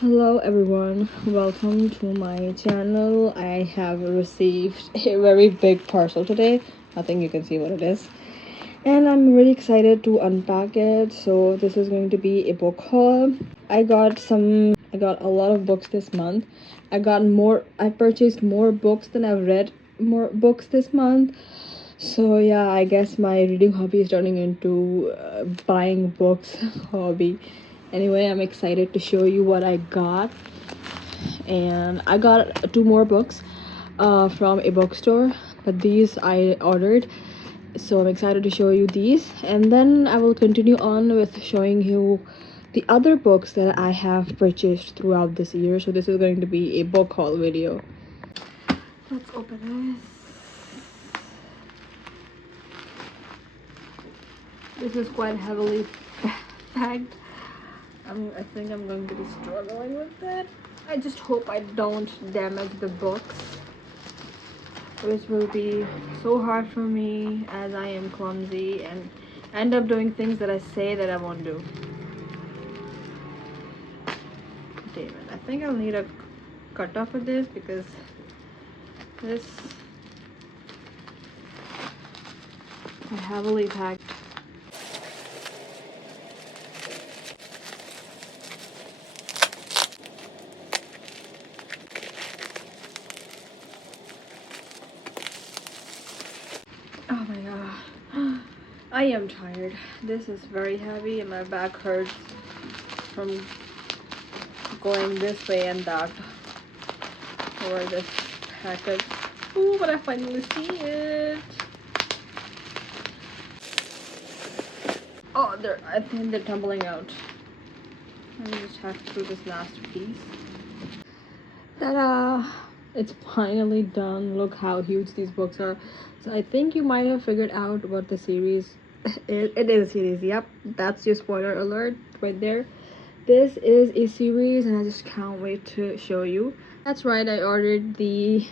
Hello everyone, welcome to my channel. I have received a very big parcel today. I think you can see what it is. And I'm really excited to unpack it. So this is going to be a book haul. I got a lot of books this month. I purchased more books than I've read more books this month. So yeah, I guess my reading hobby is turning into buying books hobby. Anyway, I'm excited to show you what I got. And I got two more books from a bookstore, but these I ordered. So I'm excited to show you these, and then I will continue on with showing you the other books that I have purchased throughout this year. So this is going to be a book haul video. Let's open this. This is quite heavily packed. I think I'm going to be struggling with it. I just hope I don't damage the books, which will be so hard for me as I am clumsy and end up doing things that I say that I won't do. Damn it. I think I'll need a cutter for this because this is heavily packed. Oh my god. I am tired. This is very heavy and my back hurts from going this way and that over this package. Ooh, but I finally see it. Oh, I think they're tumbling out. Let me just hack through this last piece. Ta-da! It's finally done. Look how huge these books are. So I think you might have figured out what the series is. It is a series. Yep, that's your spoiler alert right there. This is a series and I just can't wait to show you. That's right, I ordered the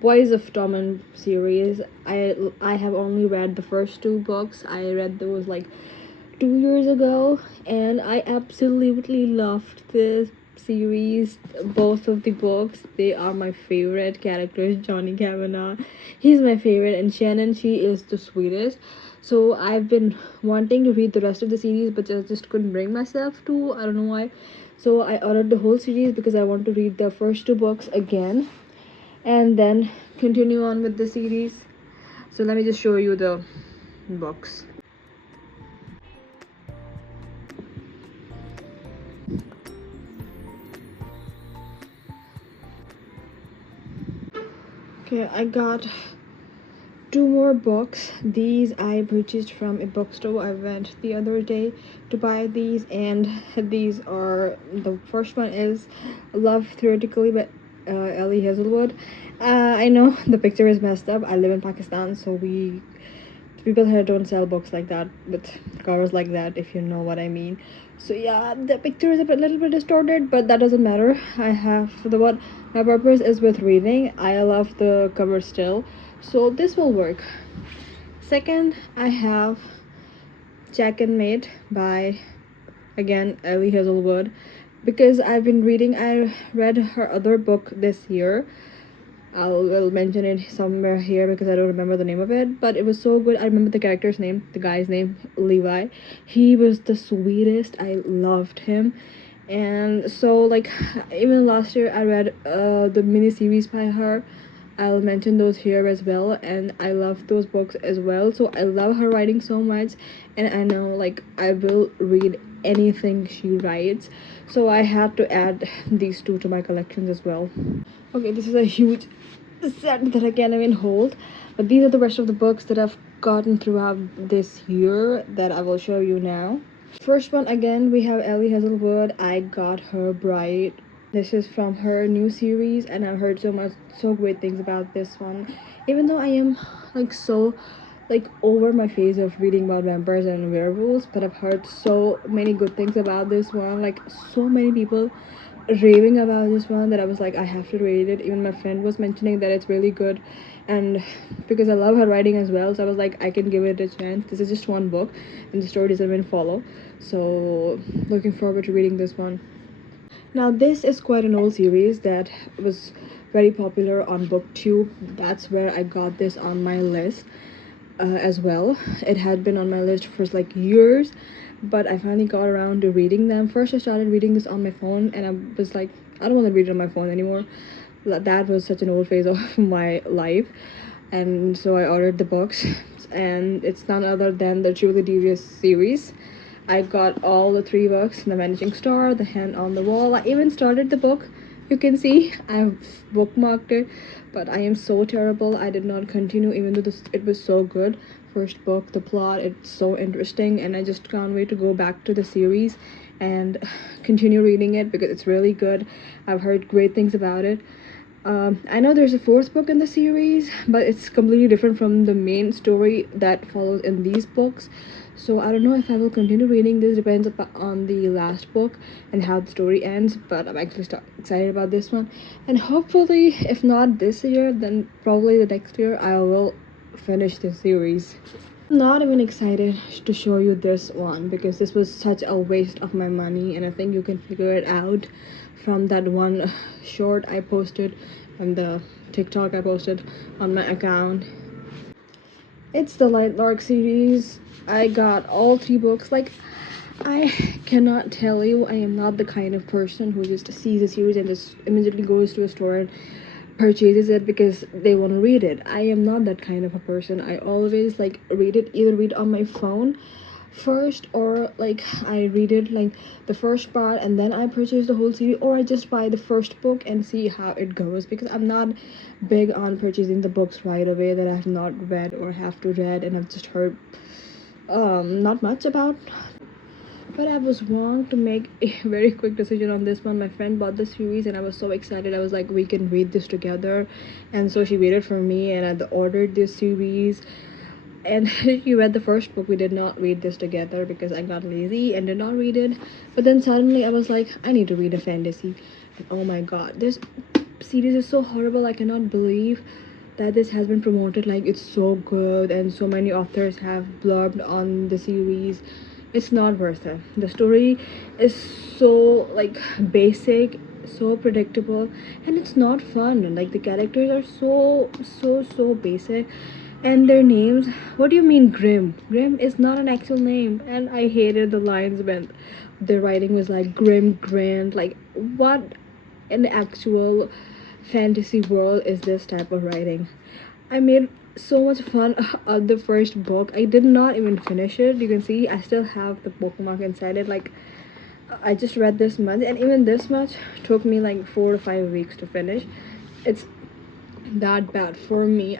Boys of Tommen series. I have only read the first two books. I read those like 2 years ago and I absolutely loved this series. Both of the books, they are my favorite characters. Johnny Kavanagh, he's my favorite, and Shannon, she is the sweetest. So I've been wanting to read the rest of the series, but I just couldn't bring myself to. I don't know why. So I ordered the whole series because I want to read the first two books again and then continue on with the series. So let me just show you the books. Okay, I got two more books. These I purchased from a bookstore. I went the other day to buy these, and these are, the first one is Love Theoretically by Ellie Hazelwood. I know the picture is messed up. I live in Pakistan, so people here don't sell books like that with covers like that, if you know what I mean. So yeah, the picture is a little bit distorted, but that doesn't matter. I have the what my purpose is with reading. I love the cover still, so this will work. Second, I have Jack and Mate by, again, Ellie Hazelwood, because I read her other book this year. Will mention it somewhere here because I don't remember the name of it, but it was so good. I remember the character's name, the guy's name, Levi. He was the sweetest. I loved him. And so, like, even last year I read the mini series by her. I'll mention those here as well, and I love those books as well. So I love her writing so much, and I know, like, I will read anything she writes. So I had to add these two to my collections as well. Okay, this is a huge set that I can't even hold, but these are the rest of the books that I've gotten throughout this year that I will show you now. First one, again, we have Ellie Hazelwood. I got her Bright. This is from her new series, and I've heard so great things about this one. Even though I am like so over my phase of reading about vampires and werewolves, but I've heard so many good things about this one. Like, so many people raving about this one that I was like, I have to read it. Even my friend was mentioning that it's really good, and because I love her writing as well, so I was like, I can give it a chance. This is just one book and the story doesn't even follow, so looking forward to reading this one. Now this is quite an old series that was very popular on BookTube. That's where I got this on my list as well. It had been on my list for like years, but I finally got around to reading them. First I started reading this on my phone and I was like, I don't want to read it on my phone anymore. That was such an old phase of my life. And so I ordered the books, and it's none other than the Truly Devious series. I got all the three books: The Vanishing Star, The Hand on the Wall. I even started the book. You can see I've bookmarked it, but I am so terrible. I did not continue even though it was so good. First book, the plot, it's so interesting, and I just can't wait to go back to the series and continue reading it because it's really good. I've heard great things about it. I know there's a fourth book in the series, but it's completely different from the main story that follows in these books. So I don't know if I will continue reading this. Depends on the last book and how the story ends. But I'm actually excited about this one, and hopefully, if not this year, then probably the next year I will finish the series. I'm not even excited to show you this one because this was such a waste of my money, and I think you can figure it out from that one short I posted and the TikTok I posted on my account. It's the Light Lark series. I got all three books. Like, I cannot tell you, I am not the kind of person who just sees a series and just immediately goes to a store and purchases it because they want to read it. I am not that kind of a person. I always like either read on my phone first, or like I read it like the first part and then I purchase the whole series, or I just buy the first book and see how it goes, because I'm not big on purchasing the books right away that I have not read or have to read and I've just heard not much about. But I was wrong to make a very quick decision on this one. My friend bought the series and I was so excited. I was like, we can read this together. And so she waited for me and I ordered this series. And she read the first book. We did not read this together because I got lazy and did not read it. But then suddenly I was like, I need to read a fantasy. And oh my god, this series is so horrible. I cannot believe that this has been promoted like it's so good and so many authors have blurbed on the series. It's not worth it. The story is so like basic, so predictable, and it's not fun. Like, the characters are so basic, and their names, what do you mean Grim? Grim is not an actual name. And I hated the lines when the writing was like Grim Grant. Like, what in the actual fantasy world is this type of writing? I made so much fun of the first book. I did not even finish it. You can see I still have the bookmark inside it. Like, I just read this much, and even this much took me like 4 to 5 weeks to finish. It's that bad for me.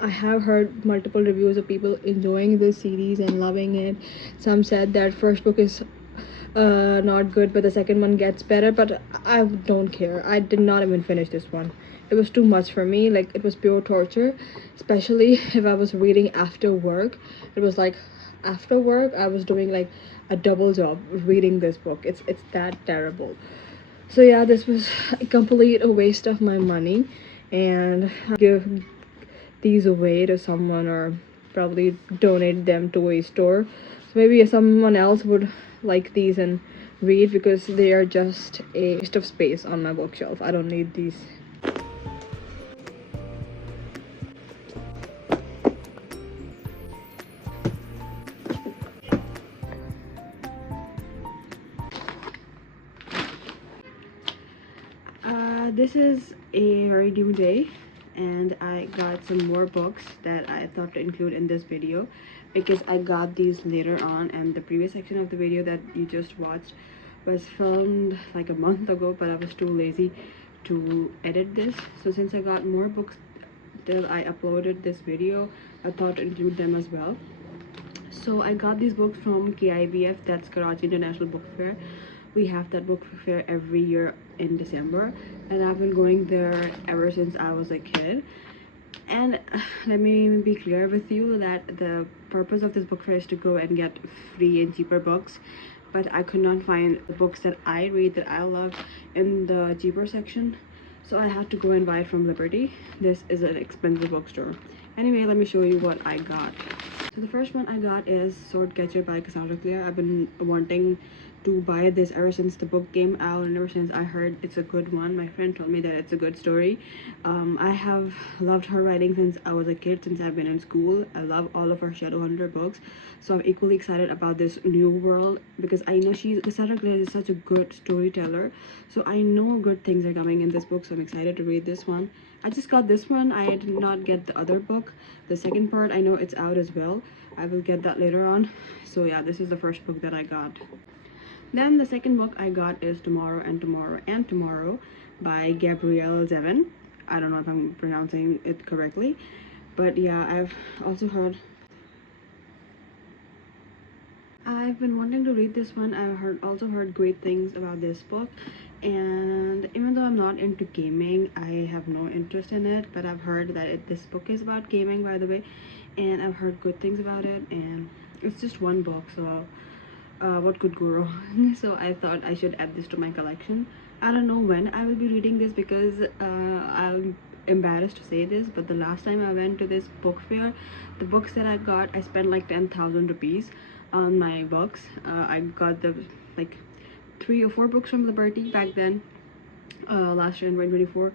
I have heard multiple reviews of people enjoying this series and loving it. Some said that first book is not good, but the second one gets better. But I don't care. I did not even finish this one. It was too much for me. Like, it was pure torture, especially if I was reading after work. It was like after work I was doing like a double job reading this book. It's that terrible. So yeah, this was a complete waste of my money, and I'll give these away to someone or probably donate them to a store. So maybe someone else would like these and read, because they are just a waste of space on my bookshelf. I don't need these. This is a very new day, and I got some more books that I thought to include in this video because I got these later on, and the previous section of the video that you just watched was filmed like a month ago, but I was too lazy to edit this. So since I got more books till I uploaded this video, I thought to include them as well. So I got these books from KIBF, that's Karachi International Book Fair. We have that book fair every year in December, and I've been going there ever since I was a kid. And let me be clear with you that the purpose of this book fair is to go and get free and cheaper books, but I could not find the books that I read that I love in the cheaper section, so I had to go and buy it from Liberty. This is an expensive bookstore. Anyway, let me show you what I got. So the first one I got is Sword Catcher by Cassandra Clare. I've been wanting to buy this ever since the book came out, and ever since I heard it's a good one. My friend told me that it's a good story. I have loved her writing since I was a kid, since I've been in school. I love all of her Shadowhunter books, so I'm equally excited about this new world because I know Cassandra Clare is such a good storyteller. So I know good things are coming in this book, so I'm excited to read this one. I just got this one. I did not get the other book. The second part, I know it's out as well. I will get that later on. So yeah, this is the first book that I got. Then the second book I got is Tomorrow and Tomorrow and Tomorrow by Gabrielle Zevin. I don't know if I'm pronouncing it correctly, but yeah, I've been wanting to read this one. I've also heard great things about this book, and even though I'm not into gaming, I have no interest in it, but I've heard that this book is about gaming, by the way, and I've heard good things about it, and it's just one book, so what could go wrong? So I thought I should add this to my collection. I don't know when I will be reading this because I'm embarrassed to say this, but the last time I went to this book fair, the books that I got, I spent like 10,000 rupees on my books. I got the like 3 or 4 books from Liberty back then, last year in 2024,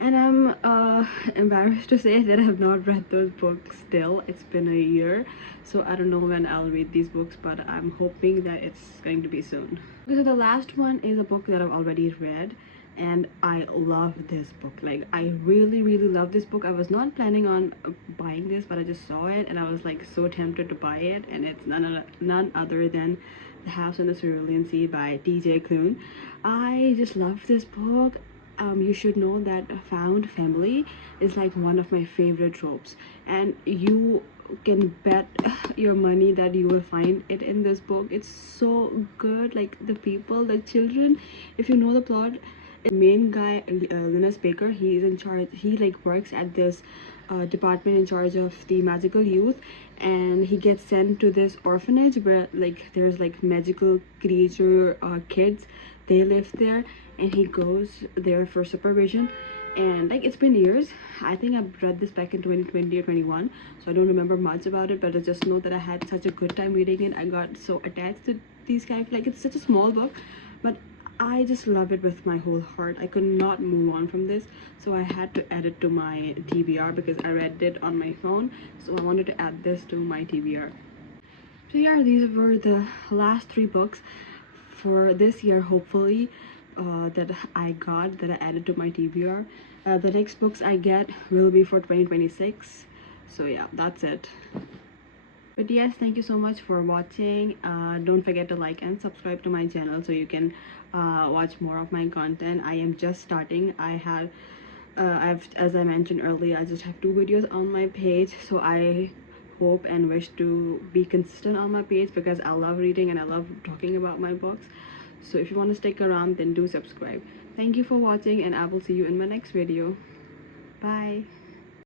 and I'm embarrassed to say that I have not read those books still. It's been a year, so I don't know when I'll read these books, but I'm hoping that it's going to be soon. Okay, so the last one is a book that I've already read, and I love this book. Like, I really love this book. I was not planning on buying this, but I just saw it and I was like so tempted to buy it, and it's none other than The House on the Cerulean Sea by TJ Klune. I just love this book. You should know that found family is like one of my favorite tropes, and you can bet your money that you will find it in this book. It's so good. Like, the people, the children, if you know the plot, the main guy, Linus Baker, he is in charge. He like works at this department in charge of the magical youth, and he gets sent to this orphanage where like there's like magical creature kids. They live there, and he goes there for supervision. And like, it's been years. I think I read this back in 2020 or 21, so I don't remember much about it, but I just know that I had such a good time reading it. I got so attached to these characters. Like, it's such a small book, but I just love it with my whole heart. I could not move on from this, so I had to add it to my TBR because I read it on my phone, so I wanted to add this to my TBR. So yeah, these were the last 3 books for this year, hopefully, that I got, that I added to my TBR. The next books I get will be for 2026. So yeah, that's it. But yes, thank you so much for watching. Don't forget to like and subscribe to my channel so you can watch more of my content. I am just starting. I've, as I mentioned earlier, I just have 2 videos on my page, so I hope and wish to be consistent on my page because I love reading and I love talking about my books. So if you want to stick around, then do subscribe. Thank you for watching, and I will see you in my next video. Bye.